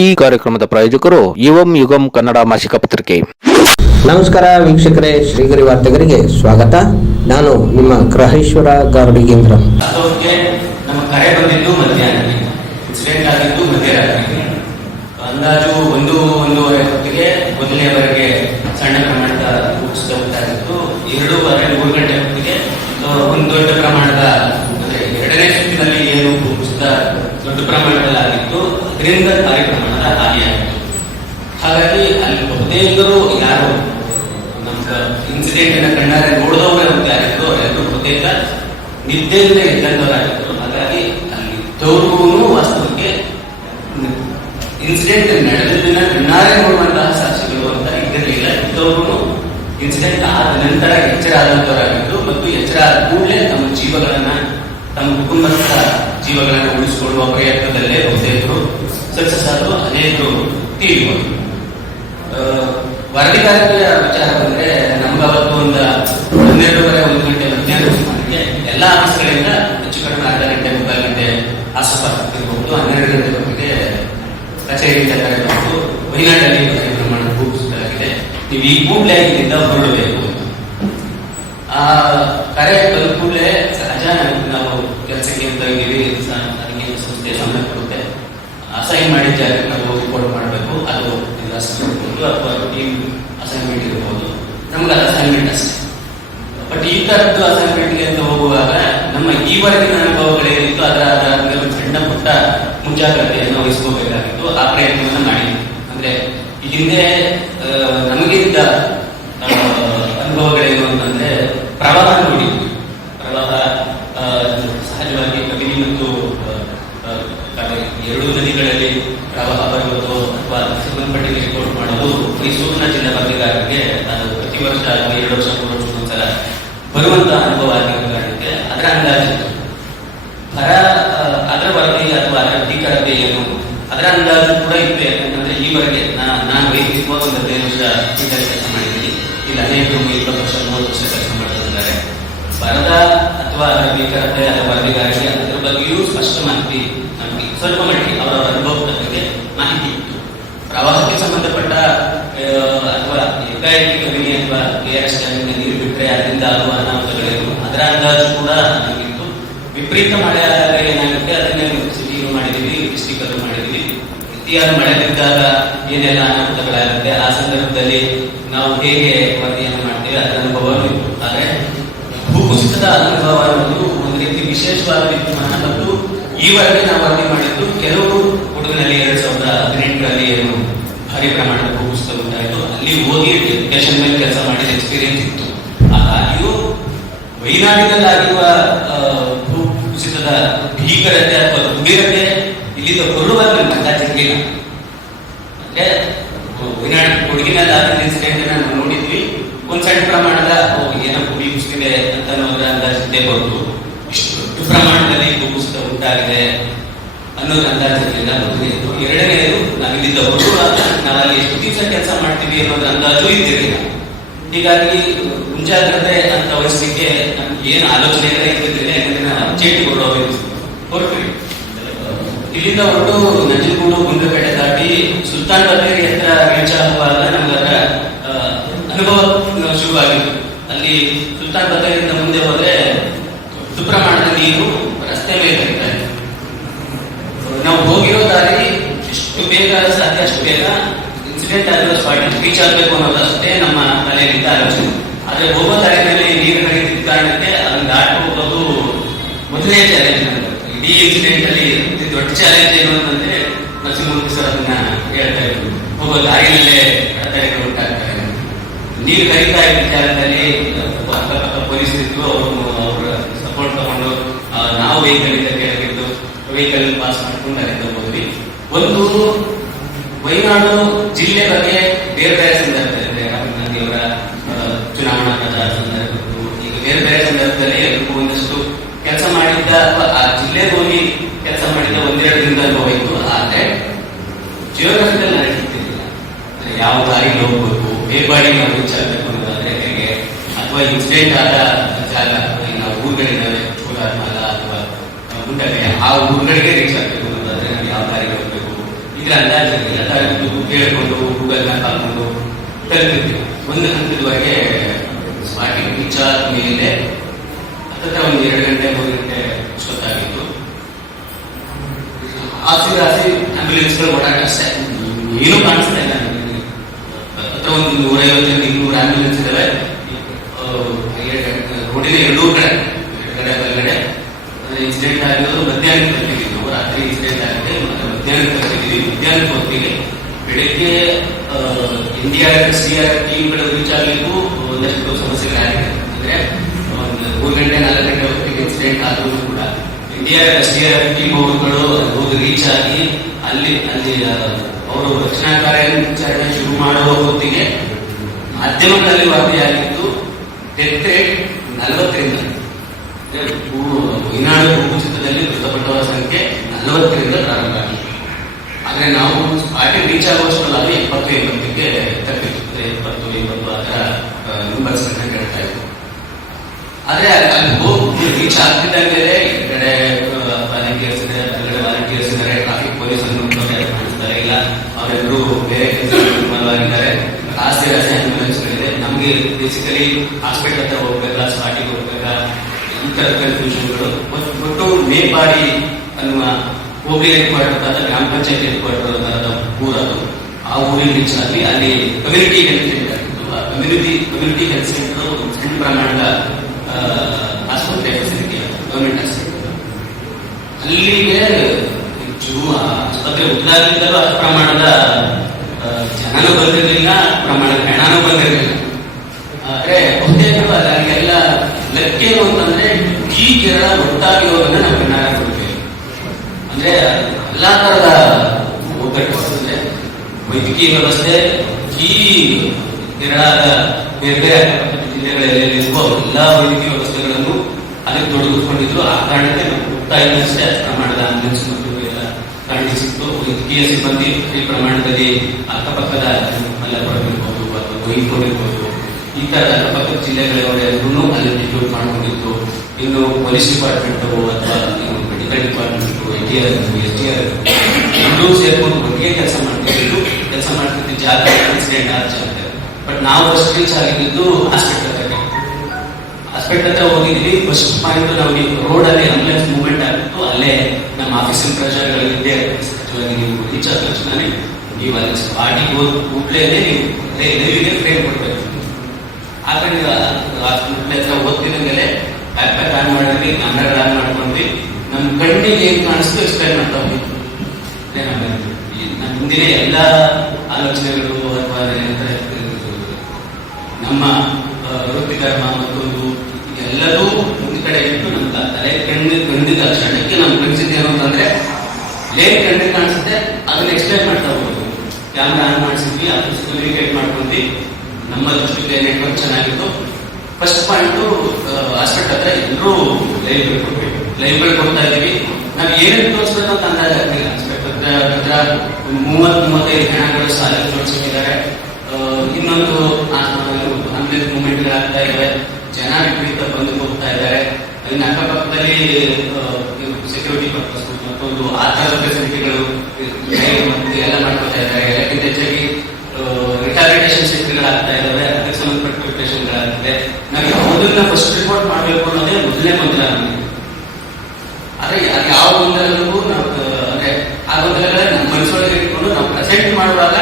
ಈ ಕಾರ್ಯಕ್ರಮದ ಪ್ರಾಯೋಜಕರು ಯುವಂ ಯುಗಂ ಕನ್ನಡ ಮಾಸಿಕ ಪತ್ರಿಕೆ. ನಮಸ್ಕಾರ ವೀಕ್ಷಕರೇ ಶ್ರೀಗರಿ ವಾರ್ತೆಗರಿಗೆ ಸ್ವಾಗತ. ನಾನು ನಿಮ್ಮ ಗ್ರಹೇಶ್ವರ ಗಾರುಡಿಗೇಂದ್ರ ನಮ್ಮ ಕರೆ ಬಂದಿದ್ದು ಮಧ್ಯಾಹ್ನಕ್ಕೆ. ಇನ್ಸಿಡೆಂಟ್ ಆಗಿದ್ದು ಮಧ್ಯರಾತ್ರಿಗೆ. ಅಂದಾಜು ಒಂದು ಒಂದೂವರೆ ಹೊತ್ತಿಗೆ ಮೊದಲನೇವರೆಗೆ ಸಣ್ಣ ಪ್ರಮಾಣದ ಕುಸಿತ ಉಂಟಾಗಿತ್ತು ಎರಡೂವರೆ ಮೂರು ಗಂಟೆ ಹೊತ್ತಿಗೆ ಒಂದು ದೊಡ್ಡ ಪ್ರಮಾಣದ ಅಂದ್ರೆ ಎರಡನೇ ಸುತ್ತಿನಲ್ಲಿ ಏನು ಕುಸಿತ ದೊಡ್ಡ ಪ್ರಮಾಣದಲ್ಲಿ ಆಗಿತ್ತು ಕಾರ್ಯಕ್ರಮದ ಪ್ರಮಾಣದ ಹಾನಿಯಾಗಿತ್ತು ಹಾಗಾಗಿ ಅಲ್ಲಿ ಬಹುತೇಕರು ಯಾರು ನಮ್ಮ ಇನ್ಸಿಡೆಂಟ್ ಅನ್ನ ಕಣ್ಣಾರೆ ನೋಡಿದವರೇ ಯಾರಿದ್ರು ಅವರೆಲ್ಲರೂ ಬಹುತೇಕ ನಿದ್ದೆಯಿಂದ ಇದ್ದಂತವರಾಗಿದ್ದರು ಹಾಗಾಗಿ ಅಲ್ಲಿ ಇದ್ದವರು ವಾಸ್ತವಕ್ಕೆ ಇನ್ಸಿಡೆಂಟ್ ನಡೆದಿದ್ದನ್ನ ಕಣ್ಣಾರೆ ನೋಡುವಂತಹ ಸಾಕ್ಷಿಗಳು ಅಂತ ಇದ್ದಿರಲಿಲ್ಲ. ಇದ್ದವರು ಇನ್ಸಿಡೆಂಟ್ ಆದ ನಂತರ ಎಚ್ಚರ ಆದಂತವರಾಗಿದ್ದು ಮತ್ತು ಎಚ್ಚರ ಆದ ಕೂಡಲೇ ತಮ್ಮ ಜೀವಗಳನ್ನ ತಮ್ಮ ಕುಟುಂಬದ ಜೀವಗಳನ್ನ ಉಳಿಸಿಕೊಳ್ಳುವ ಪ್ರಯತ್ನದಲ್ಲೇ ಬಹುತೇಕರು ಸಕ್ಸಸ್ ಆದರು ಅನೇಕರು ಆ, ವರದಿಗಾರಿಕೆಯ ವಿಚಾರ ಬಂದ್ರೆ ನಮ್ಗೆ ಅವತ್ತು ಒಂದು ಹನ್ನೆರಡೂವರೆ ಒಂದು ಗಂಟೆ ಮಧ್ಯಾಹ್ನ ಸುಮಾರಿಗೆ ಎಲ್ಲ ಆಫೀಸ್ಗಳಿಂದ ಹೆಚ್ಚು ಕಡಿಮೆ ಅರ್ಧ ಗಂಟೆ ಮುಕ್ಕಾಲು ಗಂಟೆ ಆಸ್ಪತ್ರೆ ಇರಬಹುದು ಹನ್ನೆರಡು ಗಂಟೆ ಹೊತ್ತಿಗೆ ಕಚೇರಿಯಿಂದ ಕರೆ ಬಂದು ವೈನಾಡಲ್ಲಿ ಭಾರಿ ರೂಪಿಸಲಾಗಿದೆ. ನೀವು ಈ ಕೂಡಲೇ ಇಲ್ಲಿಂದ ಹೊರಡಬೇಕು. ಆ ಕರೆ ಕೂಡಲೇ ಸಹಜ ನಾವು ನನಗೆ ಸಂಸ್ಥೆ ಸಮಯ ಕೊಡುತ್ತೆ. ಅಸೈನ್ ಮಾಡಿದ ಜಾಗಕ್ಕೆ ನಾವು ರಿಪೋರ್ಟ್ ಮಾಡಬೇಕು ಅದು ಅಥವಾ ಟೀಮ್ ಅಸೈನ್ಮೆಂಟ್ ಇರ್ಬೋದು. ನಮ್ಗೆ ಅಸೈನ್ಮೆಂಟ್ ಅಷ್ಟೇ. ಬಟ್ ಈ ತರದ್ದು ಅಸೈನ್ಮೆಂಟ್ಗೆ ಅಂತ ಹೋಗುವಾಗ, ನಮ್ಮ ಈವರೆಗಿನ ಅನುಭವಗಳೇನಿತ್ತು ಅದರ ಆಧಾರದ ಮೇಲೆ ಒಂದು ಸಣ್ಣ ಪುಟ್ಟ ಮುಂಜಾಗ್ರತೆಯನ್ನು ವಹಿಸ್ಕೋಬೇಕಾಗಿತ್ತು ಆ ಪ್ರಯತ್ನವನ್ನು ಮಾಡಿದ್ವಿ ಅಂದ್ರೆ ಈ ಹಿಂದೆ ಆ, ನಮಗಿದ್ದ ಆ, ಅನುಭವಗಳೇನು ಅಂತಂದ್ರೆ ಪ್ರವಾಹ ನೋಡಿದ್ವಿ ಪ್ರವಾಹ ಆ, ಸಹಜವಾಗಿ ಕಬಿನಿ ಮತ್ತು ಆ, ಆ, ಕಾವೇರಿ ಎರಡೂ ನದಿಗಳಲ್ಲಿ ಪ್ರವಾಹ ಬರುವುದು ಅಥವಾ ಸಂಬಂಧಪಟ್ಟ ರಿಪೋರ್ಟ್ ಮಾಡೋದು ಮೈಸೂರಿನ ಜಿಲ್ಲಾ ವರದಿಗಾರರಿಗೆ ಅದು ಪ್ರತಿ ವರ್ಷ ಅಥವಾ ಎರಡು ವರ್ಷ ಮೂರು ವರ್ಷ ಒಂದ್ಸಲ ಬರುವಂತ ಅನುಭವ ಆಗಿರೋ ಕಾರಣಕ್ಕೆ ಅದರ ಅಂದಾಜಿತ್ತು ಬರ ಆ, ಅದರ ವರದಿ ಅಥವಾ ಅದರ ಟೀಕರತೆ ಏನು ಅದರ ಅಂದಾಜು ಕೂಡ ಇತ್ತು ಯಾಕಂತಂದ್ರೆ ಈವರೆಗೆ ನಾನು ವೈಯಕ್ತಿಕವಾಗಿ ಒಂದು ಹದಿನೈದು ವರ್ಷ ಟೀಚರ್ ಕೆಲಸ ಮಾಡಿದ್ದೀನಿ. ಇಲ್ಲಿ ಹದಿನೆಂಟು ಇಪ್ಪತ್ತು ವರ್ಷ, ಮೂವತ್ತು ವರ್ಷ ಕೆಲಸ ಮಾಡ್ತಿದ್ದಾರೆ. ಬರದ ಅಥವಾ ಅದರ ಅಥವಾ ವರದಿಗಾರಿಕೆ ಅದರ ಬಗ್ಗೆಯೂ ಸ್ಪಷ್ಟ ಮಾಹಿತಿ ನಮಗೆ ಸ್ವಲ್ಪ ಮಟ್ಟಿಗೆ ಅವರ ಅನುಭವದ ಬಗ್ಗೆ ಮಾಹಿತಿ ಇತ್ತು. ಪ್ರವಾಹಕ್ಕೆ ಸಂಬಂಧಪಟ್ಟ ಅಥವಾ ಕಮಿಟಿ ಅಥವಾ ಎಸ್ ಡ್ಯಾಮಿನ ನೀರು ಬಿಟ್ಟರೆ ಅದರಿಂದ ಆಗುವ ಅನಾಹುತಗಳೇನು? ಅದರ ಅಂದಾಜು ಕೂಡ ನಮಗಿತ್ತು ವಿಪರೀತ ಮಳೆ ಆದರೆ ಏನಾಗುತ್ತೆ? ಅದನ್ನೇ ಮಾಡಿದ್ದೀವಿ ಸ್ಟಿಕತ್ತು ಡಿಸ್ಟಿಕಲ್ಲೂ ಮಾಡಿದೀವಿ ಅತಿಯಾದ ಮಳೆ ಬಿದ್ದಾಗ ಏನೆಲ್ಲ ಅನಾಹುತಗಳಾಗುತ್ತೆ ಆ ಸಂದರ್ಭದಲ್ಲಿ ನಾವು ಹೇಗೆ ವರದಿಯನ್ನು ಮಾಡ್ತೀವಿ, ಅದರ ಅನುಭವನೂ ಇತ್ತು ಆದರೆ ಭೂಕುಸಿತದ ಅನುಭವ ಅನ್ನೋದು ಒಂದು ರೀತಿ ವಿಶೇಷವಾದ ವಿದ್ಯಮಾನ ಮತ್ತು ಈವರೆಗೆ ನಾವು ವರದಿ ಮಾಡಿದ್ದು, ಕೆಲವು ಹುಡುಗನಲ್ಲಿ ಎರಡ್ ಸಾವಿರದ ಹದಿನೆಂಟರಲ್ಲಿ ಏನು ಭಾರಿ ಪ್ರಮಾಣದ ಭೂಕುಸಿತ ಉಂಟಾಯಿತು. ಅಲ್ಲಿ ಹೋಗಿ ಎಜುಕೇಶನ್ ಮೇಲೆ ಕೆಲಸ ಮಾಡಿದ ಎಕ್ಸ್ಪೀರಿಯನ್ಸ್ ಇತ್ತು. ಆದಾಗ್ಯೂ ವೈನಾಡಿನಲ್ಲಿ ಆಗಿರುವ ಭೂಕುಸಿತದ ಭೀಕರತೆ ಅಥವಾ ಗಂಭೀರತೆ ಇಲ್ಲಿಂದ ಹೊರಬಾರ್ದು ನಮ್ಗೆ ಅಂದಾಜಿರ್ಲಿಲ್ಲ ಅಂದ್ರೆ ವೈನಾಡ್ ಕೊಡಗಿನಲ್ಲಿ ಆಗಿದ್ದ ಇನ್ಸಿಡೆಂಟ್ ನಾವು ನೋಡಿದ್ವಿ. ಒಂದ್ ಸಣ್ಣ ಪ್ರಮಾಣದ ಏನೋ ಕುಡಿ ಮುಸ್ತಿದೆ ಅಂತ ಅನ್ನೋದ್ರ ಅಂದಾಜಿದ್ದೇ ಬಂತು. ಇಷ್ಟು ದೊಡ್ಡ ಪ್ರಮಾಣದಲ್ಲಿ ಭೂಕುಸಿತ ಉಂಟಾಗಿದೆ ಅನ್ನೋದು ಅಂದಾಜಿರಲಿಲ್ಲ ಮೊದಲನೇದು ಎರಡನೇದು ನಾವು ಇಲ್ಲಿಂದ ಹೊರಡುವಾಗ ನಾವಲ್ಲಿ ಎಷ್ಟು ದಿವಸ ಕೆಲಸ ಮಾಡ್ತೀವಿ ಅನ್ನೋದ್ರ ಅಂದಾಜು ಇದ್ದಿರಲಿಲ್ಲ. ಹೀಗಾಗಿ ಮುಂಜಾಗ್ರತೆ ಅಂತ ವಹಿಸಲಿಕ್ಕೆ ನಮ್ಗೆ ಏನು ಆಲೋಚನೆ ಇದ್ದಿರಲಿಲ್ಲ ಯಾಕಂದ್ರೆ ನಾವು ಚೇಟಿ ಕೊಡೋ ಹೊರಟ್ವಿ. ಇಲ್ಲಿಂದ ಹೊರಟು ನಂಜನಗೂಡು, ಗುಂಡ್ಲಪೇಟೆ ದಾಟಿ ಸುಲ್ತಾನ್ ಬತ್ತೇರಿ ಹತ್ರ ಆಗುವಾಗ ನಮ್ಗೆ ಅದರ ಅನುಭವ ಶುರುವಾಗಿತ್ತು. ಅಲ್ಲಿ ಸುಲ್ತಾನ್ ಬತ್ತೇರಿಯಿಂದ ಮುಂದೆ ಹೋದ್ರೆ ದೊಡ್ಡ ಪ್ರಮಾಣದ ನೀರು ರಸ್ತೆ ಮೇಲೆ ನಾವು ಹೋಗಿರೋ ದಾರಿ ಎಷ್ಟು ಬೇಗ ಸಾಧ್ಯ, ಅಷ್ಟು ಬೇಗ ಇನ್ಸಿಡೆಂಟ್ ಆಗಿರೋ ಸ್ಪಾಟ್ ರೀಚ್ ಆಗಬೇಕು ಅನ್ನೋದಷ್ಟೇ ನಮ್ಮ ತಲೆಯಲ್ಲಿದ್ದ ಆಲೋಚನೆ. ಆದ್ರೆ ಹೋಗೋ ದಾರಿನಲ್ಲಿ ನೀರು ಹರಿದಿದ್ದ ಕಾರಣಕ್ಕೆ ಅದನ್ನ ದಾಟಿ ಹೋಗೋದು ಮೊದಲನೇ ಚಾಲೆಂಜ್ ಇಡೀ ಇನ್ಸಿಡೆಂಟ್ ಅಲ್ಲಿ ದೊಡ್ಡ ಚಾಲೆಂಜ್ ಏನು ಅಂತಂದ್ರೆ ನರಸಿಂಹಮೂರ್ತಿ ಸರ್ ಅದನ್ನ ಹೇಳ್ತಾ ಇದ್ರು. ಒಬ್ಬ ದಾರಿಯಲ್ಲೇ ಅಡೆತಡೆಗಳು ಉಂಟಾಗ್ತಾರೆ ನೀರು ಹರಿತಾ ಇದ್ದ ಅಕ್ಕಪಕ್ಕ ಪೊಲೀಸ್ ಇದ್ರು, ಅವರು ಅವ್ರ ಸಪೋರ್ಟ್ ತಗೊಂಡು ನಾವು ವೆಹಿಕಲ್ ಇಂದ ಕೇಳಿದ್ದು ವೆಹಿಕಲ್ ಪಾಸ್ ಮಾಡ್ಕೊಂಡು ಅಲ್ಲಿಂದ ಹೋದ್ವಿ. ಒಂದು ವಯನಾಡು ಜಿಲ್ಲೆ ಬಗ್ಗೆ ಬೇರೆ ಬೇರೆ ಸಂದರ್ಭದಲ್ಲಿ ರಾಹುಲ್ ಗಾಂಧಿ ಅವರ ಆ, ಚುನಾವಣಾ ಪ್ರಚಾರ ಸಂದರ್ಭದ್ದು ಈಗ ಬೇರೆ ಬೇರೆ ಸಂದರ್ಭದಲ್ಲಿ ಎಲ್ರಿಗೂ ಒಂದಷ್ಟು ಆ ಕೆಲಸ ಮಾಡಿದ ಒಂದೆರಡು ದಿನದ ಅನುಭವ ಇತ್ತು ಆದ್ರೆ ಗೊತ್ತಿರಲಿಲ್ಲ. ಅಂದ್ರೆ ಯಾವ ದಾರಿಗೆ ಹೋಗ್ಬೇಕು ಬೇರ್ಬಾಡಿ ನಾವು ರೀಚ್ ಆಗಬೇಕು ಅನ್ನೋದಾದ್ರೆ ಹೇಗೆ? ಅಥವಾ ಇನ್ಸಿಡೆಂಟ್ ಆದ ಜಾಗ ನಾವು ಊರುಗಳಿದ್ದಾವೆ ಚೂರಾತ್ಮಲ ಅಥವಾ ಗುಂಡಗೆ ಆ ಊರುಗಳಿಗೆ ರೀಚ್ ಆಗಬೇಕು ಅನ್ನೋದಾದ್ರೆ ನಾವು ಯಾವ ದಾರಿಗೆ ಹೋಗ್ಬೇಕು? ಇದ್ರೆ ಅಂದಾಜು ಇರಲಿಲ್ಲ ತಲುಪಿದ್ದು ಕೇಳಿಕೊಂಡು ಗೂಗಲ್ ಹಾಕೊಂಡು ತಲುಪಿದ್ವಿ ಒಂದು ಹಂತದವರೆಗೆ ಸ್ಮಾರ್ಟಿಂಗ್ ಆದ ಮೇಲೆ ಹತ್ತಿರ ಒಂದು ಎರಡು ಗಂಟೆ, ಮೂರು ಗಂಟೆ ಅಷ್ಟೊತ್ತಾಗಿತ್ತು ಆಸಿ ಆಸಿ ಆಂಬ್ಯುಲೆನ್ಸ್ಗಳು ಓಡಾಟ ಅಷ್ಟೇ. ಏನೂ ಕಾಣಿಸ್ತಾ ಇಲ್ಲ. ಹತ್ರ ಒಂದು ನೂರೈವತ್ತು ಇನ್ನೂರು ಆಂಬ್ಯುಲೆನ್ಸ್ ಇದಾವೆ. ರೋಡಿನ ಎರಡೂ ಕಡೆ ಕಡೆ ಬಲಗಡೆ ಇನ್ಸಿಡೆಂಟ್ ಆಗಿರೋದು ಮಧ್ಯಾಹ್ನಕ್ಕೆ ಬರ್ತಿದ್ವಿ ನಾವು. ರಾತ್ರಿ ಇನ್ಸಿಡೆಂಟ್ ಆಗಿದೆ. ಮತ್ತೆ ಮಧ್ಯಾಹ್ನಕ್ಕೆ ಬರ್ತಿದ್ದೀವಿ. ಮಧ್ಯಾಹ್ನಕ್ಕೆ ಹೊತ್ತಿಗೆ ಬೆಳಿಗ್ಗೆ ಇಂಡಿಯಾ ಸಿ ಆರ್ ಟೀಮ್ಗಳು ರೀಚ್ ಆಗಲಿಕ್ಕೂ ಒಂದಷ್ಟು ಸಮಸ್ಯೆಗಳಾಗಿದೆ. ಅಂದ್ರೆ, ಒಂದು ಮೂರು ಗಂಟೆ, ನಾಲ್ಕು ಗಂಟೆ ಹೊತ್ತಿಗೆ ಇನ್ಸಿಡೆಂಟ್ ಆದ್ರೂ ಇಂಡಿಯಾ ಟೀಮ್ ಅವರುಗಳು ಹೋಗಿ ರೀಚ್ ಆಗಿ ಅಲ್ಲಿ ಅಲ್ಲಿ ಅವರು ರಕ್ಷಣಾ ಕಾರ್ಯಾಚರಣೆ ಶುರು ಮಾಡುವ ಹೊತ್ತಿಗೆ ಮಾಧ್ಯಮಗಳಲ್ಲಿ ವರದಿಯಾಗಿದ್ದು ಡೆತ್ ರೇಟ್ ನಲವತ್ತರಿಂದ ಈನಾಡು ಭೂಚಿತ್ರದಲ್ಲಿ ಮೃತಪಟ್ಟವರ ಸಂಖ್ಯೆ ನಲವತ್ತರಿಂದ ಪ್ರಾರಂಭ ಆಗಿದೆ. ಆದರೆ ನಾವು ಪಾರ್ಟಿ ರೀಚ್ ಆಗುವಷ್ಟರಲ್ಲಿ ಇಪ್ಪತ್ತು ಎಂಬತ್ತಕ್ಕೆ ತಪ್ಪಿಸುತ್ತೆ ಇಪ್ಪತ್ತು ಎಪ್ಪತ್ತು ಆ ಥರ ನಂಬರ್ಸ್ ಅಂತ ಹೇಳ್ತಾ ಇತ್ತು ಆದ್ರೆ ಅಲ್ಲಿ ಅಲ್ಲಿ ಹೋಗಿ ರೀಚ್ ಆಗ್ತಿದ್ದಂಗೆ ಈ ಕಡೆ ವಾಲಂಟಿಯರ್ಸ್ ಇದ್ದಾರೆ ಬಲಗಡೆ ವಾಲಂಟಿಯರ್ಸ್ ಇದ್ದಾರೆ ಟ್ರಾಫಿಕ್ ಪೊಲೀಸ್ ಅನ್ನು ಕಾಣಿಸ್ತಾರೆ ಇಲ್ಲ ಅವರೆಲ್ಲರೂ ಬೇರೆ ಕೆಲಸವಾಗಿದ್ದಾರೆ ರಾಸ್ತೆ ರಾಸ್ತೆ ಆಂಬ್ಯುಲೆನ್ಸ್ಗಳಿದೆ ನಮಗೆ ಬೇಸಿಕಲಿ ಹಾಸ್ಪಿಟಲ್ ಹತ್ರ ಹೋಗ್ಬೇಕಾ, ಸ್ಪಾಟಿಗೆ ಹೋಗ್ಬೇಕಾ ಈ ಥರ ಕನ್ಫ್ಯೂಷನ್ಗಳು ಒಟ್ಟು ನೇಪಾಳಿ ಅನ್ನುವ ಹೋಗಿ ಕ್ವಾರ್ಟರ್ ಆದ ಗ್ರಾಮ ಪಂಚಾಯತ್ ಕ್ವಾರ್ಟರ್ ಊರದು. ಆ ಊರಿಗೆ ರೀಚ್ ಅಲ್ಲಿ community health centre community community health centre ಸಣ್ಣ ಪ್ರಮಾಣದ ಆಸ್ಪತ್ರೆ ಫೆಸಿಲಿಟಿ ಗವರ್ಮೆಂಟ್ ಆಸ್ಪತ್ರೆ ಅಲ್ಲಿಗೆ ಹೆಚ್ಚು ಆಸ್ಪತ್ರೆ ಉದ್ದಾಗಲಿದ್ದಲೂ ಅಷ್ಟು ಪ್ರಮಾಣದ ಜನನೂ ಬಂದಿರಲಿಲ್ಲ, ಪ್ರಮಾಣದ ಹೆಣನೂ ಬಂದಿರಲಿಲ್ಲ. ಆದ್ರೆ ಬಹುತೇಕ ಅಲ್ಲಿಗೆಲ್ಲ ಲೆಕ್ಕೇನು ಅಂತಂದ್ರೆ ಈ ಕೇರಳ ಒಟ್ಟಾಗಿರೋದನ್ನ ನಾವು ಕಣ್ಣಾರೆ ನೋಡ್ತೇವೆ ಅಂದ್ರೆ ಎಲ್ಲಾ ತರದ ಒಗ್ಗಟ್ಟೆ ವೈದ್ಯಕೀಯ ವ್ಯವಸ್ಥೆ, ಈ ಕೇರಳದ ಬೇರೆ ಬೇರೆ ಜಿಲ್ಲೆಗಳಲ್ಲಿ ಇರುವ ಎಲ್ಲಾ ವೈದ್ಯಕೀಯ ವ್ಯವಸ್ಥೆಗಳನ್ನು ಅದಕ್ಕೆ ತೊಡಗಿಸ್ಕೊಂಡಿದ್ರು. ಆ ಕಾರಣಕ್ಕೆ ನಾವು ಹೋಗ್ತಾ ಪ್ರಮಾಣದ ಆಂಬುಲೆನ್ಸ್ ಮತ್ತು ಎಲ್ಲ ಕಾಣಿಸಿತ್ತು. ವೈದ್ಯಕೀಯ ಸಿಬ್ಬಂದಿ ಈ ಪ್ರಮಾಣದಲ್ಲಿ ಅಕ್ಕಪಕ್ಕದ ಅಲ್ಲ ಕೊಡಬೇಕು ಅಥವಾ ತರದ ಅಕ್ಕಪಕ್ಕದ ಜಿಲ್ಲೆಗಳವರೆಲ್ಲರೂ ಅಲ್ಲಿ ರಿಕ್ರೂಟ್ ಮಾಡ್ಕೊಂಡಿತ್ತು ಇನ್ನು ಪೊಲೀಸ್ ಡಿಪಾರ್ಟ್ಮೆಂಟು ಅಥವಾ medical department N T R S T R ಎಲ್ಲರೂ ಸೇರ್ಕೊಂಡು ಒಟ್ಟಿಗೆ ಕೆಲಸ ಮಾಡ್ತಿದ್ದು ಕೆಲಸ ಮಾಡ್ತಿದ್ದು ಜಾಗ ಇನ್ಸಿಡೆಂಟ್ ಬಟ್ ನಾವು ಫಸ್ಟ್ ರೀಚ್ ಆಗಿದ್ದು ಹಾಸ್ಪಿಟಲ್ ಹತ್ರಕ್ಕೆ ಹಾಸ್ಪಿಟಲ್ ಹತ್ರ ಹೋಗಿದ್ವಿ. ಫಸ್ಟ್ ಪಾಯಿಂಟ್ ನಾವು ರೋಡ್ ಅಲ್ಲಿ ಆಂಬುಲೆನ್ಸ್ ಮೂವ್ಮೆಂಟ್ ಆಗಿತ್ತು. ಅಲ್ಲೇ ನಮ್ಮ ಆಫೀಸಿನ ಪ್ರಜೆಗಳಿದ್ದೆ ನೀವು ರೀಚ್ ಆದ ತಕ್ಷಣ ನೀವು ಅಲ್ಲಿ ಸ್ಪಾಟಿಗೆ ಹೋದ ಕೂಡಲೇ ನೀವು ಫ್ರೇಮ್ ಕೊಡ್ಬೇಕು. ಆ ಕಡೆ ಹಾಸ್ಪಿಟಲ್ ಹತ್ರ ಓದ್ತಿದ್ದಂಗೆಲೆ ಬ್ಯಾಕ್ ಪ್ಯಾಕ್ ಆನ್ ಮಾಡಿದ್ವಿ ಕ್ಯಾಮ್ರಾಗಳು ಆನ್ ಮಾಡ್ಕೊಂಡ್ವಿ. ನಮ್ಮ ಕಣ್ಣಿಗೆ ಏನ್ ಕಾಣಿಸ್ತು ಎಕ್ಸ್ಪ್ಲೈನ್ ಮಾಡ್ತಾ ಅದೇ ನಮ್ಮ ಹಿಂದಿನ ಎಲ್ಲ ಆಲೋಚನೆಗಳು ಅಥವಾ ನಮ್ಮ ವೃತ್ತಿ ಧರ್ಮ ಮತ್ತೊಂದು ಎಲ್ಲದೂ ಒಂದು ಕಡೆ ಇಟ್ಟು ನಮ್ಮ ತಲೆ ಕಣ್ಣು ಕಂಡಿದ ಕ್ಷಣಕ್ಕೆ ನಮ್ಮ ಕಣ್ಸಿದ್ದೆ ಏನು ಅಂತಂದ್ರೆ ಏನ್ ಕಣ್ಣಿಗೆ ಕಾಣಿಸುತ್ತೆ ಅದನ್ನ ಎಕ್ಸ್ಪ್ಲೈನ್ ಮಾಡ್ತಾ ಹೋಗ್ಬೋದು ಕ್ಯಾಮ್ರಾ ಆನ್ ಮಾಡಿಸಿದ್ವಿ ಅದನ್ನ ಕಮ್ಯುನಿಕೇಟ್ ಮಾಡ್ಕೊಂಡ್ವಿ. ನಮ್ಮ ದೃಷ್ಟಿಗೆ ನೆಟ್ವರ್ಕ್ ಚೆನ್ನಾಗಿತ್ತು. ಫಸ್ಟ್ ಪಾಯಿಂಟು ಆಸ್ಪೆಕ್ಟ್ ಹತ್ರ ಎಲ್ಲರೂ ಲೈವ್ಗಳು ಕೊಡ್ಬೇಕು ಲೈವ್ಗಳು ಕೊಡ್ತಾ ಇದೀವಿ ನಾವು ಏನೇನು ತೋರಿಸ್ಬೇಕು ಅಂತ ಅಂದಾಜ್ ಆಗ್ತಿಲ್ಲ. ಹತ್ರ ಹತ್ರ ಒಂದು ಮೂವತ್ ಮೂವತ್ತೈದು ಹೆಣಗಳು ಸಾಲ ತೋರಿಸಿದ್ದಾರೆ. ಇನ್ನೊಂದು ಆಂಬುಲೆನ್ಸ್ ಆಗ್ತಾ ಇದೆ ಜನ ವಿಪರೀತ ಬಂದು ಹೋಗ್ತಾ ಇದ್ದಾರೆ. ಇನ್ನು ಅಕ್ಕಪಕ್ಕದಲ್ಲಿ ಸೆಕ್ಯೂರಿಟಿ ಪರ್ಪಸ್ ಮತ್ತೊಂದು ಆ ಥರದ ಫೆಸಿಲಿಟಿಗಳು ಎಲ್ಲ ಮಾಡ್ಕೊತಾ ಇದ್ದಾರೆ ಎಲ್ಲಕ್ಕಿಂತ ಹೆಚ್ಚಾಗಿ ರಿಟಾಲಿಟೇಷನ್ ಸೆಕ್ಟರ್ಗಳಾಗ್ತಾ ಇದಾವೆ ಅದಕ್ಕೆ ಸಂಬಂಧಪಟ್ಟ ರಿಟೇಷನ್ಗಳಾಗ್ತದೆ ನಾವು ಯಾವುದನ್ನ ಫಸ್ಟ್ ರಿಪೋರ್ಟ್ ಮಾಡಬೇಕು ಅನ್ನೋದೇ ಮೊದಲನೇ ಮಂತ್ರ ನಮಗೆ ಆದ್ರೆ ಅದು ಯಾವ ಗೊಂದಲಗಳಿಗೂ ನಾವು ಅಂದ್ರೆ ಆ ಗೊಂದಲಗಳನ್ನ ನಮ್ಮ ಮನಸ್ಸೊಳಗೆ ಇಟ್ಕೊಂಡು ನಾವು ಪ್ರೆಸೆಂಟ್ ಮಾಡುವಾಗ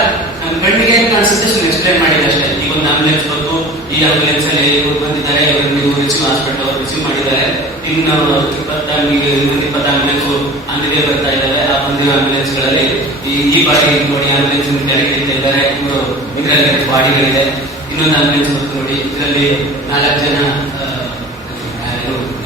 ನಮ್ಮ ಕಣ್ಣಿಗೆ ಏನ್ ಕಾಣಿಸುತ್ತೆ ಸುಮ್ಮನೆ ಎಕ್ಸ್ಪ್ಲೈನ್ ಮಾಡಿದೆ ಅಷ್ಟೇ ಈಗ ಒಂದು ಆಂಬುಲೆನ್ಸ್ ಬಂತು ಈ ಆಂಬುಲೆನ್ಸ್ ಅಲ್ಲಿ ಇವ್ರು ಬಂದಿದ್ದಾರೆ ಇವರು ನೀವು ರಿಸೀವ್ ಹಾಸ್ಪಿಟಲ್ ಅವರು ರಿಸೀವ್ ಮಾಡಿದ್ದಾರೆ ಇನ್ನು ಇಪ್ಪತ್ತ ಇನ್ನೊಂದು ಇಪ್ಪತ್ತು ಆಂಬುಲೆನ್ಸ್ ಅಂಗಡಿಗೆ ಬರ್ತಾ ಇದ್ದಾವೆ ಆ ಬಂದಿರೋ ಆಂಬುಲೆನ್ಸ್ಗಳಲ್ಲಿ ಈ ಈ ಬಾಡಿ ನೋಡಿ ಆಂಬುಲೆನ್ಸ್ ಕೆಳಗೆ ಇದ್ದಾರೆ ಇವರು ಇದರಲ್ಲಿ ಬಾಡಿಗಳಿದೆ ಇನ್ನೊಂದು ಆಂಬುಲೆನ್ಸ್ ಬಂತು ನೋಡಿ ಇದರಲ್ಲಿ ನಾಲ್ಕು ಜನ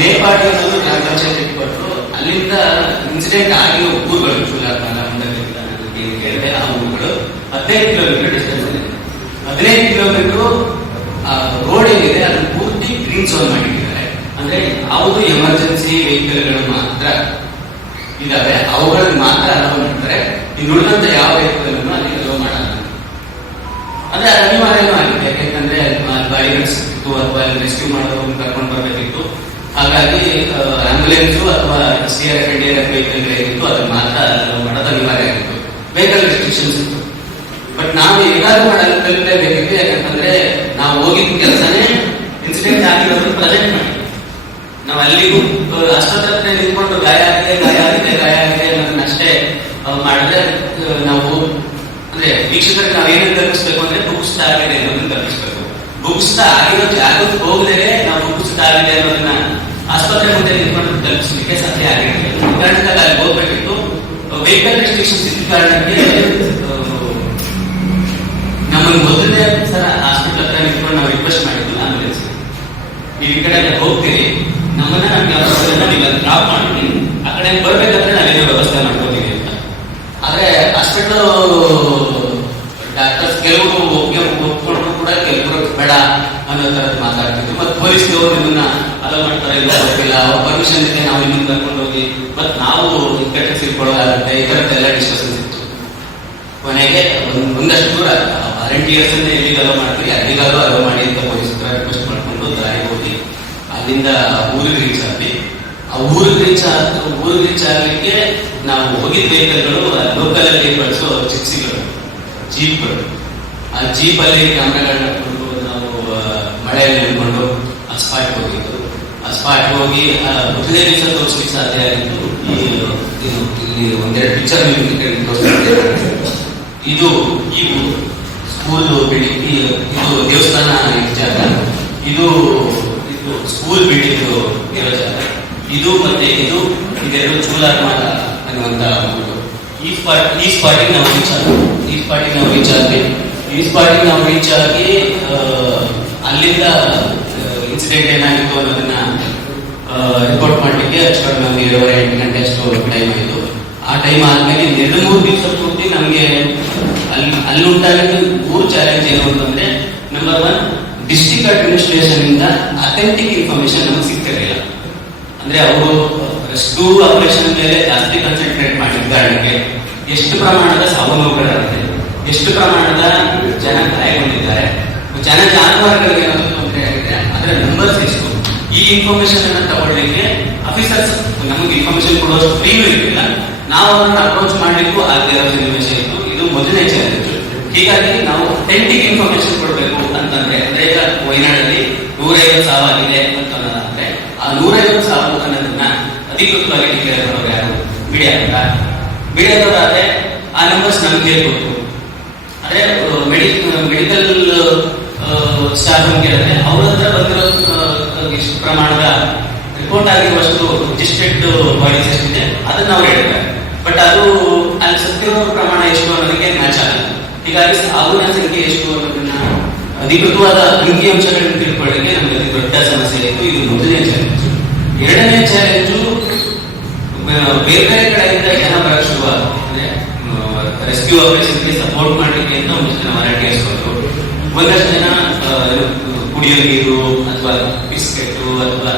ಮೇಪಾಡಿ ಅನ್ನೋದು ಗ್ರಾಮ ಪಂಚಾಯತ್ ಕೊಟ್ಟರು ಅಲ್ಲಿಂದ ಇನ್ಸಿಡೆಂಟ್ ಆಗಿರೋ ಊರುಗಳು ಚೂಲಾಪಾಲ ಮುಂದೆ ಆ ಊರುಗಳು, ಹದಿನೈದು ಕಿಲೋಮೀಟರ್ ಡಿಸ್ಟೆನ್ಸ್ ಇದೆ ಹದಿನೈದು ಕಿಲೋಮೀಟರ್ ರೋಡ್ ಏನಿದೆ, ಅದನ್ನ ಪೂರ್ತಿ ಗ್ರೀನ್ ಝೋನ್ ಮಾಡಿಟ್ಟಿದ್ದಾರೆ. ಅಂದ್ರೆ ಯಾವುದು ಎಮರ್ಜೆನ್ಸಿ ವೆಹಿಕಲ್ಗಳು ಮಾತ್ರ ಇದಾವೆ ಅವುಗಳಿಗೆ ಮಾತ್ರ ಅಲೋ ಮಾಡ್ತಾರೆ. ಇನ್ನು ಉಳಿದಂತ ಯಾವ ವೆಹಿಕಲ್ ಅಲ್ಲಿ ಅಲೋ ಮಾಡಲ್ಲ. ಅಂದ್ರೆ ಅದು ಅನಿವಾರ್ಯನೂ ಆಗಿದೆ. ಯಾಕಂದ್ರೆ ಗಾಡಿಗಳು ಸಿಕ್ಕಿತ್ತು ಅಥವಾ ಅಲ್ಲಿ ರೆಸ್ಕ್ಯೂ ಮಾಡೋರು ಕರ್ಕೊಂಡು ಬರಬೇಕಿತ್ತು. ಹಾಗಾಗಿ ಆಂಬುಲೆನ್ಸ್ ಅಥವಾ C R F D R F vehicle ಏನಿತ್ತು ಅದನ್ನ ಮಾತ್ರ ಮಾಡೋದು ಅನಿವಾರ್ಯ ಆಗಿತ್ತು ವೆಹಿಕಲ್ ರೆಸ್ಟ್ರಿಕ್ಷನ್ಸ್ ಇತ್ತು ಬಟ್ ನಾವು ಹೇಗಾದ್ರೂ ಮಾಡಲು ಕಲಿಲೇಬೇಕಿತ್ತು ಯಾಕಂತಂದ್ರೆ, ನಾವು ಹೋಗಿದ್ದ ಕೆಲಸನೇ ಇನ್ಸಿಡೆಂಟ್ ಆಗಿರೋದನ್ನ ಪ್ರೆಸೆಂಟ್ ಮಾಡಿ ನಾವು ಅಲ್ಲಿಗೂ ಹತ್ರ ನಿಂತ್ಕೊಂಡು ಗಾಯ ಆಗಿದೆ ಗಾಯ ಆಗಿದೆ ಗಾಯ ಆಗಿದೆ ಅನ್ನೋದನ್ನ ಅಷ್ಟೇ ಮಾಡಿದ್ರೆ ನಾವು, ಅಂದ್ರೆ ವೀಕ್ಷಕರಿಗೆ ನಾವು ಏನೇನು ತಲುಪಿಸ್ಬೇಕು ಅಂದ್ರೆ ಬುಕ್ಸ್ತ ಆಗಿದೆ ಅನ್ನೋದನ್ನ ತಲುಪಿಸ್ಬೇಕು. ಬುಕ್ಸ್ತ ಆಗಿರೋ ಜಾಗಕ್ಕೆ ಹೋಗದೇ ನಾವು ಬುಕ್ಸ್ತ ಆಗಿದೆ ಅನ್ನೋದನ್ನ ಆಸ್ಪತ್ರೆ ಮುಂದೆ ನಿಂತ್ಕೊಂಡು ತಲುಪಿಸಲಿಕ್ಕೆ ಸಾಧ್ಯ ಈ ಕಾರಣಕ್ಕಾಗಿ ಅಲ್ಲಿ ಹೋಗ್ಬೇಕಿತ್ತು. ವೆಹಿಕಲ್ ರೆಸ್ಟ್ರಿಕ್ಷನ್ಸ್ ಇದ್ದ ಕಾರಣಕ್ಕೆ ನಮ್ಮನ್ನು ಮೊದಲನೇ ಸಲ ಹಾಸ್ಪಿಟಲ್ ಹತ್ರ ನಿಂತ್ಕೊಂಡು ನಾವು ರಿಕ್ವೆಸ್ಟ್ ಮಾಡಿದ್ವಿ ಆಂಬುಲೆನ್ಸ್ ನೀವು ಈ ಕಡೆ ಹೋಗ್ತೀರಿ. ನಮ್ಮನ್ನ ನಮ್ಗೆ ನೀವು ಅಲ್ಲಿ ಡ್ರಾಪ್ ಮಾಡಿ. ಆ ಕಡೆ ಬರ್ಬೇಕಾದ್ರೆ ನಾವೇನೋ ವ್ಯವಸ್ಥೆ ಮಾಡ್ಕೋತೀವಿ ಅಂತ. ಆದ್ರೆ ಹಾಸ್ಪಿಟಲ್ ಡಾಕ್ಟರ್ಸ್ ಕೆಲವರು ಒಪ್ಪಿಗೆ ಒಪ್ಕೊಂಡ್ರು ಕೂಡ ಕೆಲವರು ಬೇಡ ಅನ್ನೋ ತರದ್ದು ಮಾತಾಡ್ತಿದ್ರು. ಮತ್ತೆ ಪೊಲೀಸ್ನವರು ನಿಮ್ಮನ್ನ ಅಲೋ ಮಾಡ್ತಾರೆ ಇಲ್ಲ ಗೊತ್ತಿಲ್ಲ. ಪರ್ಮಿಷನ್ ಇದೆ ನಾವು ಇಲ್ಲಿಂದ ಕರ್ಕೊಂಡು ಹೋಗಿ ಬಟ್ ನಾವು ಇಕ್ಕಟ್ಟಿಗೆ ಸೇರ್ಕೊಳ್ಳೋದಾಗುತ್ತೆ. ಈ ಎಲ್ಲ ಡಿಸ್ಕಷನ್ಸ್ ಇತ್ತು ಕೊನೆಗೆ ಒಂದ್- ಒಂದಷ್ಟು ದೂರ ವಾರಂಟಿಯರ್ಸ್ ಅನ್ನ ಎಲ್ಲಿಗೆ ಅಲೋ ಮಾಡ್ತೀರಿ? ಅಲ್ಲಿಗಾದ್ರೂ ಅಲೋ ಮಾಡಿ ಅಂತ ಪೊಲೀಸ್ ರಿಕ್ವೆಸ್ಟ್ ಮಾಡ್ಕೊಂಡು ದಾರಿ ಹೋಗಿ, ಅಲ್ಲಿಂದ ಊರಿಗೆ ರೀಚ್ ಆದ್ವಿ. ಆ ಊರಿಗೆ ರೀಚ್ ಆದ ಊರಿಗೆ ರೀಚ್ ಆಗಲಿಕ್ಕೆ ನಾವು ಹೋಗಿದ್ದ ವೆಹಿಕಲ್ಗಳು ಲೋಕಲ್ ಅಲ್ಲಿ ಬಳಸೋ ಜಿಪ್ಸಿಗಳು ಜೀಪ್ಗಳು ಆ ಜೀಪಲ್ಲಿ ಕ್ಯಾಮ್ರಾಗಳನ್ನ ನಾವು ಮಳೆಯಲ್ಲಿ ನಿಂತ್ಕೊಂಡು ಆ ಸ್ಪಾಟ್ ಹೋಗಿದ್ದು. ಸ್ಪಾಟ್ ಹೋಗಿ ಮೊದಲನೇ ದಿವಸ ತೋರಿಸ್ಲಿಕ್ಕೆ ಸಾಧ್ಯ ಆಗಿತ್ತು ಇಲ್ಲಿ ಒಂದೆರಡು ಪಿಕ್ಚರ್ ಇದು ಊರು ಸ್ಕೂಲ್ ಬಿಲ್ಡಿಂಗ್ ಇದು ದೇವಸ್ಥಾನ ಜಾಗ. ಇದು ಇದು ಸ್ಕೂಲ್ ಬಿಲ್ಡಿಂಗ್ ಇರೋ ಜಾಗ ಇದು ಮತ್ತೆ ಇದು ಇದೆರಡು ಚೂಲಾರ್ಮಾಲ ಅನ್ನುವಂತ ಊರು ಈ ಸ್ಪಾಟ್ ಈ ಸ್ಪಾಟಿಗೆ ನಾವು ರೀಚ್ ಆಗಿ ಈ ಸ್ಪಾಟಿಗೆ ನಾವು ರೀಚ್ ಆದ್ವಿ ಈ ಸ್ಪಾಟಿಗೆ ನಾವು ರೀಚ್ ಆಗಿ ಅಲ್ಲಿಂದ ಇನ್ಸಿಡೆಂಟ್ ಏನಾಗಿತ್ತು ಅನ್ನೋದನ್ನ ರಿಪೋರ್ಟ್ ಮಾಡಲಿಕ್ಕೆ ಅಷ್ಟೊಂದು ನಮ್ಗೆ ಏಳುವರೆ, ಎಂಟು ಗಂಟೆ ಅಷ್ಟು ಟೈಮ್ ಆಯಿತು. ಆ ಟೈಮ್ ಆದ್ಮೇಲೆ ಎರಡು, ಮೂರು ದಿವಸ ಪೂರ್ತಿ ನಮಗೆ ಅಲ್ಲಿ ಅಲ್ಲಿ ಉಂಟಾಗಿದ್ದು ಮೂರು ಚಾಲೆಂಜ್ ಏನು ಅಂತಂದ್ರೆ ನಂಬರ್ ಒನ್ ಡಿಸ್ಟಿಕ್ ಅಡ್ಮಿನಿಸ್ಟ್ರೇಷನ್ ಇಂದ ಅಥೆಂಟಿಕ್ ಇನ್ಫಾರ್ಮೇಶನ್ ನಮಗೆ ಸಿಗ್ತಿರಲಿಲ್ಲ ಅಂದ್ರೆ ಅವರು ಸ್ಕೂಲ್ ಆಪರೇಷನ್ ಮೇಲೆ ಜಾಸ್ತಿ ಕಾನ್ಸಂಟ್ರೇಟ್ ಮಾಡಿದ ಕಾರಣಕ್ಕೆ ಎಷ್ಟು ಪ್ರಮಾಣದ ಸಾವು ನೋವುಗಳಾಗಿದೆ ಎಷ್ಟು ಪ್ರಮಾಣದ ಜನ ಗಾಯಗೊಂಡಿದ್ದಾರೆ. ಜನ ಜಾನುವಾರುಗಳಿಗೆ ಏನಾದ್ರು ತೊಂದರೆ ಆಗಿದೆ ಅದರ ನಂಬರ್ಸ್ ಎಷ್ಟು ಈ ಇನ್ಫಾರ್ಮೇಶನ್ ಅನ್ನ ತಗೊಳ್ಳಿಕ್ಕೆ ಆಫೀಸರ್ಸ್ ನಮಗೆ ಇನ್ಫಾರ್ಮೇಶನ್ ಕೊಡುವಷ್ಟು ಫ್ರೀ ಇರಲಿಲ್ಲ. ನಾವು ಅದನ್ನ ಅಪ್ರೋಚ್ ಮಾಡಲಿಕ್ಕೂ ಆಗದೆ ಇರೋ ಸನ್ನಿವೇಶ ಇತ್ತು. ಇದು ಮೊದಲನೇ ಚಾಲೆಂಜ್ ಹೀಗಾಗಿ ನಾವು ಅಥೆಂಟಿಕ್ ಇನ್ಫಾರ್ಮೇಶನ್ ಕೊಡಬೇಕು ಅಂತಂದ್ರೆ, ಅಂದ್ರೆ ಈಗ ವಯನಾಡಲ್ಲಿ ನೂರೈವತ್ತು ಸಾವಾಗಿದೆ ಅಂತ ಅನ್ನೋದಾದ್ರೆ, ಆ ನೂರೈವತ್ತು ಸಾವು ಅನ್ನೋದನ್ನ ಅಧಿಕೃತವಾಗಿ ಡಿಕ್ಲೇರ್ ಮಾಡೋರು ಯಾರು? ಮೀಡಿಯಾ ಮೀಡಿಯಾದವರಾದ್ರೆ ಆ ನಂಬರ್ಸ್ ನಮ್ಗೆ ಗೊತ್ತು. ಅದೇ ಮೆಡಿಕಲ್ ಸ್ಟಾಫ್ ಕೇಳಿದ್ರೆ ಅವ್ರ ಹತ್ರ ಬಂದಿರೋ ಆ, ಎಷ್ಟು ಪ್ರಮಾಣದ ರಿಪೋರ್ಟ್ ಆಗಿರುವಷ್ಟು ರಿಜಿಸ್ಟರ್ಡ್ ಬಾಡೀಸ್ ಎಷ್ಟಿದೆ ಅದನ್ನ ಅವ್ರು ಹೇಳ್ತಾರೆ. ಬಟ್ ಅದು ಅಲ್ಲಿ ಸತ್ತಿರೋ ಪ್ರಮಾಣ ಎಷ್ಟು ಅನ್ನೋದಕ್ಕೆ ಮ್ಯಾಚ್ ಆಗಲ್ಲ. ಹೀಗಾಗಿ ಸಾವಿನ ಸಂಖ್ಯೆ ಎಷ್ಟು ಅನ್ನೋದನ್ನ ಅಧಿಕೃತವಾದ ಅಂಕಿಅಂಶಗಳನ್ನು ತಿಳ್ಕೊಳ್ಳಿಕ್ಕೆ ನಮಗೆ ಅತಿ ದೊಡ್ಡ ಸಮಸ್ಯೆ ಇತ್ತು ಇದು ಮೊದಲನೇ ಚಾಲೆಂಜ್ ಎರಡನೇ ಚಾಲೆಂಜು ಬೇರೆ ಬೇರೆ ಕಡೆಯಿಂದ ಜನ ಬರಕ್ ಶುರುವಾದ ಅಂದ್ರೆ ರೆಸ್ಕ್ಯೂ ಆಪರೇಷನ್ಗೆ ಸಪೋರ್ಟ್ ಮಾಡ್ಲಿಕ್ಕೆ ಅಂತ ಒಂದಷ್ಟು ಜನ ವಾಲಂಟಿಯರ್ಸ್ ಬಂದರು. ಒಂದಷ್ಟು ಜನ ಕುಡಿಯೋ ನೀರು ಅಥವಾ ಬಿಸ್ಕೆಟ್ ಅಥವಾ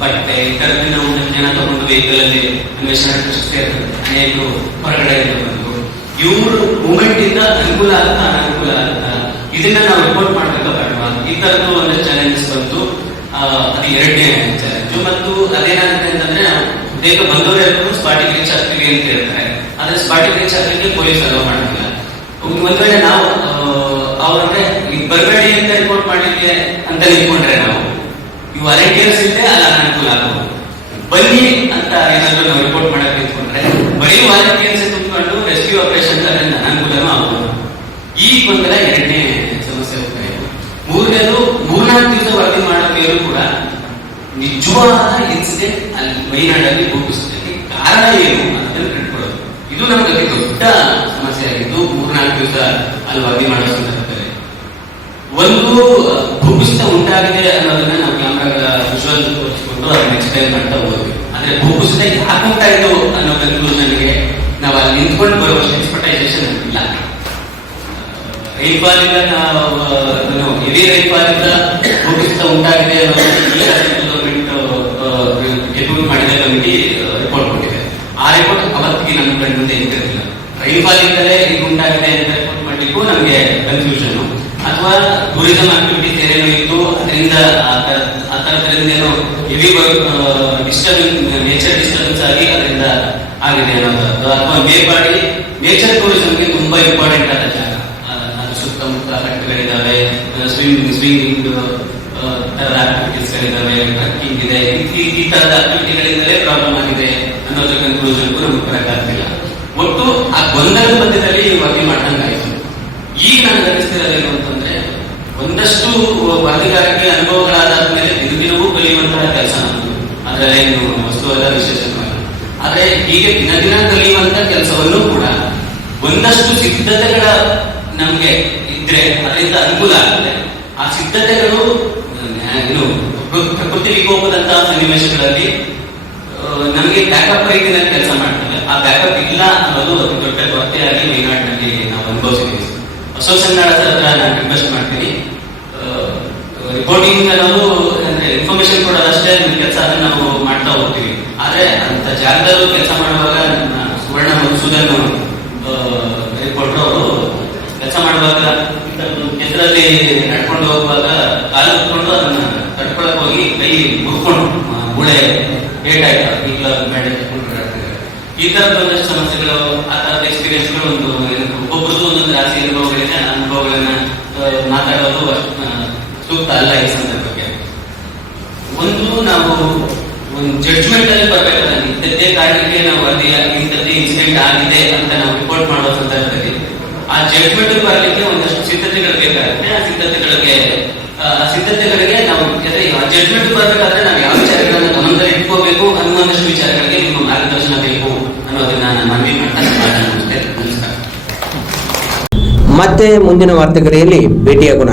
ಬಟ್ಟೆ ಈ ತರದಿಂದ ಒಂದಷ್ಟು ಜನ ತಗೊಂಡು ವೆಹಿಕಲಲ್ಲಿ ಅನ್ವೇಷಣಾ ಟ್ರಸ್ಟ್ ಅನೇಕರು ಹೊರಗಡೆ ಬಂದ್ರು ಇವ್ರ ಮೂಮೆಂಟ್ ಇಂದ ಅನುಕೂಲ ಆಗುತ್ತಾ ಅನಾನುಕೂಲ ಆಗುತ್ತಾ ಇದನ್ನ ನಾವು ರಿಪೋರ್ಟ್ ಮಾಡ್ಬೇಕಾ ಬೇಡವಾ ಈ ಥರದ್ದು ಒಂದು ಚಾಲೆಂಜಸ್ ಬಂತು ಅದು ಎರಡನೇ ಚಾಲೆಂಜು ಮತ್ತು ಅದೇನಾಗುತ್ತೆ ಅಂತಂದ್ರೆ ನಾವು ಬೇಗ ಬಂದವರೆಲ್ಲರೂ ಸ್ಪಾಟಿಗೆ ರೀಚ್ ಆಗ್ತೀವಿ ಅಂತ ಹೇಳ್ತಾರೆ ಆದ್ರೆ ಸ್ಪಾಟಿಗೆ ರೀಚ್ ಆಗ್ಲಿಕ್ಕೆ ಪೊಲೀಸ್ ಅಲೋ ಮಾಡಿಲ್ಲ ಒಂದ್ ವೇಳೆ ನಾವು ಅವ್ರಿಗೆ ಬರಬೇಡಿ ಅಂತ ರಿಪೋರ್ಟ್ ಮಾಡ್ಲಿಕ್ಕೆ ಅಂತ ನಿಂತ್ಕೊಂಡ್ರೆ ನಾವು ಈ ವಾಲಂಟಿಯರ್ಸ್ ಇದ್ದೆ ಅಲ್ಲಿ ಅನಾನುಕೂಲ ಆಗ್ಬೋದು. ಬನ್ನಿ ಅಂತ ಏನಾದ್ರು ನಾವು ರಿಪೋರ್ಟ್ ಮಾಡಕ್ ನಿಂತ್ಕೊಂಡ್ರೆ, ಬರೀ ವಾಲಂಟಿಯರ್ಸ್ ತುಂಬಿಕೊಂಡು ರೆಸ್ಕ್ಯೂ ಆಪರೇಷನ್ ಅದರಿಂದ ಅನಾನುಕೂಲನೂ ಆಗ್ಬೋದು. ಈ ಗೊಂದಲ ಎರಡನೇ ಸಮಸ್ಯೆ ಹೋಗ್ತಾ ಇದೆ. ಮೂರನೇದು, ಮೂರ್ನಾಲ್ಕು ದಿವಸ ವರದಿ ಮಾಡಬೇಕು ಕೂಡ ನಿಜವಾದ ಇನ್ಸಿಡೆಂಟ್ ಅಲ್ಲಿ ವೈನಾಡಲ್ಲಿ ಭೂಕುಸಿತಕ್ಕೆ ಕಾರಣ ಏನು ಅಂತ ಕಂಡುಕೊಳ್ಳೋದು ಇದು ನಮಗೆ ದೊಡ್ಡ ಸಮಸ್ಯೆ ಆಗಿದ್ದು, ಮೂರ್ನಾಲ್ಕು ದಿವಸ ಅಲ್ಲಿ ವರದಿ ಮಾಡೋ ಸಂದರ್ಭದಲ್ಲಿ. ಒಂದು ಭೂಕುಸಿತ ಉಂಟಾಗಿದೆ ಅನ್ನೋದನ್ನ ನಾವು ಕ್ಯಾಮ್ರಾಗಳ ವಿಜುವಲ್ ತೋರಿಸಿಕೊಂಡು ಅದನ್ನ ಎಕ್ಸ್ಪ್ಲೈನ್ ಮಾಡ್ತಾ ಹೋದ್ವಿ. ಅಂದ್ರೆ ಭೂಕುಸಿತ ಯಾಕೆ ಉಂಟಾಯಿತು ಅನ್ನೋ ಕನ್ಕ್ಲೂಷನ್ಗೆ ನಾವು ಅಲ್ಲಿ ನಿಂತ್ಕೊಂಡು ಬರುವಷ್ಟು ಎಕ್ಸ್ಪರ್ಟೈಸೇಷನ್ ಇಲ್ಲ. ರೈನ್ಫಾಲಿಂದ ನಾವು ಹಿರಿಯ ರೈಲ್ಪಾಲಿಂದ ಭೂಕುಸಿತ ಉಂಟಾಗಿದೆ ಅನ್ನೋದನ್ನ ರಿಪೋರ್ಟ್ ಕೊಟ್ಟಿದೆ. ಆ ರಿಪೋರ್ಟ್ ಅವತ್ತಿಗೆ ನಮ್ಮ ಕಣ್ಣು ಮುಂದೆ ಇದ್ದಿರಲಿಲ್ಲ ರೈಲ್ಪಾಲಿಂದಲೇ ಇದು ಉಂಟಾಗಿದೆ ಅಂತ ರಿಪೋರ್ಟ್ ಕನ್ಫ್ಯೂಷನ್ ಅಥವಾ ಟೂರಿಸಂ ಆಕ್ಟಿವಿಟೀಸ್ ಏನೇನು ಇತ್ತು. ಅದರಿಂದ ಆ ತರ- ಆ ಥರದ್ರಿಂದ ಏನೋ ಡಿಸ್ಟರ್ಬೆನ್ಸ್ ನೇಚರ್ ಡಿಸ್ಟರ್ಬೆನ್ಸ್ ಆಗಿ ಅದರಿಂದ ಆಗಿದೆ ಅನ್ನೋದು ಅಥವಾ ಮೇಪಾಡಿ ನೇಚರ್ ಟೂರಿಸಂಗೆ ತುಂಬಾ ಇಂಪಾರ್ಟೆಂಟ್ ಆದ ಜಾಗ. ಅದು ಸುತ್ತಮುತ್ತ ಕಟ್ಟೆಗಳಿದ್ದಾವೆ ಸ್ವಿಮ್ಮಿಂಗ್ ಸ್ವಿಮ್ಮಿಂಗ್ ತರದ ಆಕ್ಟಿವಿಟೀಸ್ ಗಳಿದ್ದಾವೆ ಟ್ರಕ್ಕಿಂಗ್ ಇದೆ. ಈ- ತರದ ಆಕ್ಟಿವಿಟಿಗಳಿಂದಲೇ ಪ್ರಾಬ್ಲಮ್ ಆಗಿದೆ ಅನ್ನೋದ್ರ ಕನ್ಕ್ಲೂಷನ್ ನಮ್ಗೆ ಬರಕ್ಕಾಗ್ತಿಲ್ಲ ಒಟ್ಟು ಆ ಗೊಂದಲದ ಮಧ್ಯದಲ್ಲಿ ವರದಿ ಮಾಡ್ದಂಗಾಯಿತು. ಈಗ ನನಗೆ ಅನಿಸ್ತಿರೋದು ಏನು ಒಂದಷ್ಟು ವರದಿಗಾರಕ್ಕೆ ಅನುಭವಗಳಾದ ಮೇಲೆ ದಿನದಿನವೂ ಕಲಿಯುವಂತಹ ಕೆಲಸ ಅದರಲ್ಲಿ ವಸ್ತು ವಸ್ತುವಲ್ಲ ವಿಶೇಷವಾಗಿ ಆದರೆ ಹೀಗೆ ದಿನ ದಿನ ಕಲಿಯುವಂತ ಕೆಲಸವನ್ನು ಕೂಡ ಒಂದಷ್ಟು ಸಿದ್ಧತೆಗಳ ನಮ್ಗೆ ಇದ್ರೆ, ಅದರಿಂದ ಅನುಕೂಲ ಆಗುತ್ತೆ. ಆ ಸಿದ್ಧತೆಗಳು ಏನು ಪ್ರ- ಪ್ರಕೃತಿ ವಿಕೋಪದಂತಹ ಸನ್ನಿವೇಶಗಳಲ್ಲಿ ನಮಗೆ ಬ್ಯಾಕಪ್ ರೀತಿಯಲ್ಲಿ ಕೆಲಸ ಮಾಡ್ತೇವೆ ಆ ಬ್ಯಾಕಪ್ ಇಲ್ಲ ಅನ್ನೋದು ಅತಿ ದೊಡ್ಡ ಕೊರತೆಯಾಗಿ ಮೈನಾಡಿನಲ್ಲಿ ನಾವು ಅನುಭವಿಸಿದ್ದೀವಿ. ಅಸೋಸಿಯೇಷನ್ ಹತ್ರ ನಾನು ರಿಕ್ವೆಸ್ಟ್ ಮಾಡ್ತೀನಿ ನಾವು ಇನ್ಫಾರ್ಮೇಶನ್ ಕೊಡೋದಷ್ಟೇ ನಮ್ಮ ಕೆಲಸ ಅದನ್ನ ನಾವು ಮಾಡ್ತಾ ಹೋಗ್ತೀವಿ. ಆದ್ರೆ ಅಂತ ಜಾಗದಲ್ಲೂ ಕೆಲಸ ಮಾಡುವಾಗ ಸುವರ್ಣ ಮಧುಸೂದನ್ ಕೊಟ್ಟರು ಅವರು ಕೆಲಸ ಮಾಡುವಾಗ ಎದುರಲ್ಲಿ ನಡ್ಕೊಂಡು ಹೋಗುವಾಗ ಕಾಲು ಹೊತ್ಕೊಂಡು ಅದನ್ನ ತಡ್ಕೊಳಕ್ ಹೋಗಿ ಕೈ ಮುರ್ಕೊಂಡು ಮೂಳೆ ಏಟಾಯ್ತು ಈಗ ಮೇಲೆ. ಈ ತರದ ಒಂದಷ್ಟು ಸಮಸ್ಯೆಗಳು ಆ ತರದ ಎಕ್ಸ್ಪೀರಿಯನ್ಸ್ಗಳು ಒಂದು ಏನು, ಒಬ್ಬೊಬ್ರದ್ದು ಒಂದೊಂದು ರಾಶಿ ಅನುಭವಗಳಿದೆ. ಅನುಭವಗಳನ್ನ ಮಾತಾಡೋದು ಸೂಕ್ತ ಅಲ್ಲ ಈ ಸಂದರ್ಭಕ್ಕೆ ಒಂದು ನಾವು ಒಂದು ಜಡ್ಜ್ಮೆಂಟ್ ಅಲ್ಲಿ ಬರ್ಬೇಕಾದ್ರೆ ಇಂಥದ್ದೇ ಕಾರಣಕ್ಕೆ ನಾವು ಅಲ್ಲಿ ಇಂಥದ್ದೇ ಇನ್ಸಿಡೆಂಟ್ ಆಗಿದೆ ಅಂತ ನಾವು ರಿಪೋರ್ಟ್ ಮಾಡೋ ಸಂದರ್ಭದಲ್ಲಿ ಆ ಜಡ್ಜ್ಮೆಂಟ್ ಬರಲಿಕ್ಕೆ ಒಂದಷ್ಟು ಸಿದ್ಧತೆಗಳು ಬೇಕಾಗುತ್ತೆ. ಆ ಸಿದ್ಧತೆಗಳಿಗೆ ಸಿದ್ಧತೆಗಳಿಗೆ ನಾವು ಆ ಜಡ್ಜ್ಮೆಂಟ್ ಬರಬೇಕಾದ್ರೆ ನಾವು ಯಾವ ವಿಚಾರಗಳನ್ನ ಗಮನದಲ್ಲಿ ಇಟ್ಕೋಬೇಕು ಅನ್ನೋ ಒಂದಷ್ಟು ವಿಚಾರಗಳಿಗೆ ನಿಮ್ಮ ಮಾರ್ಗದರ್ಶನ ಬೇಕು ಅನ್ನೋದನ್ನ ನಾನು ಮನವಿ ಮಾಡ್ತಾ ಮತ್ತೆ ಮುಂದಿನ ವಾರ್ತೆಗರಿಯಲ್ಲಿ ಭೇಟಿಯಾಗೋಣ.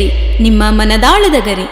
ಶ್ರೀಗರಿ ನಿಮ್ಮ ಮನದಾಳದ ಗರಿ.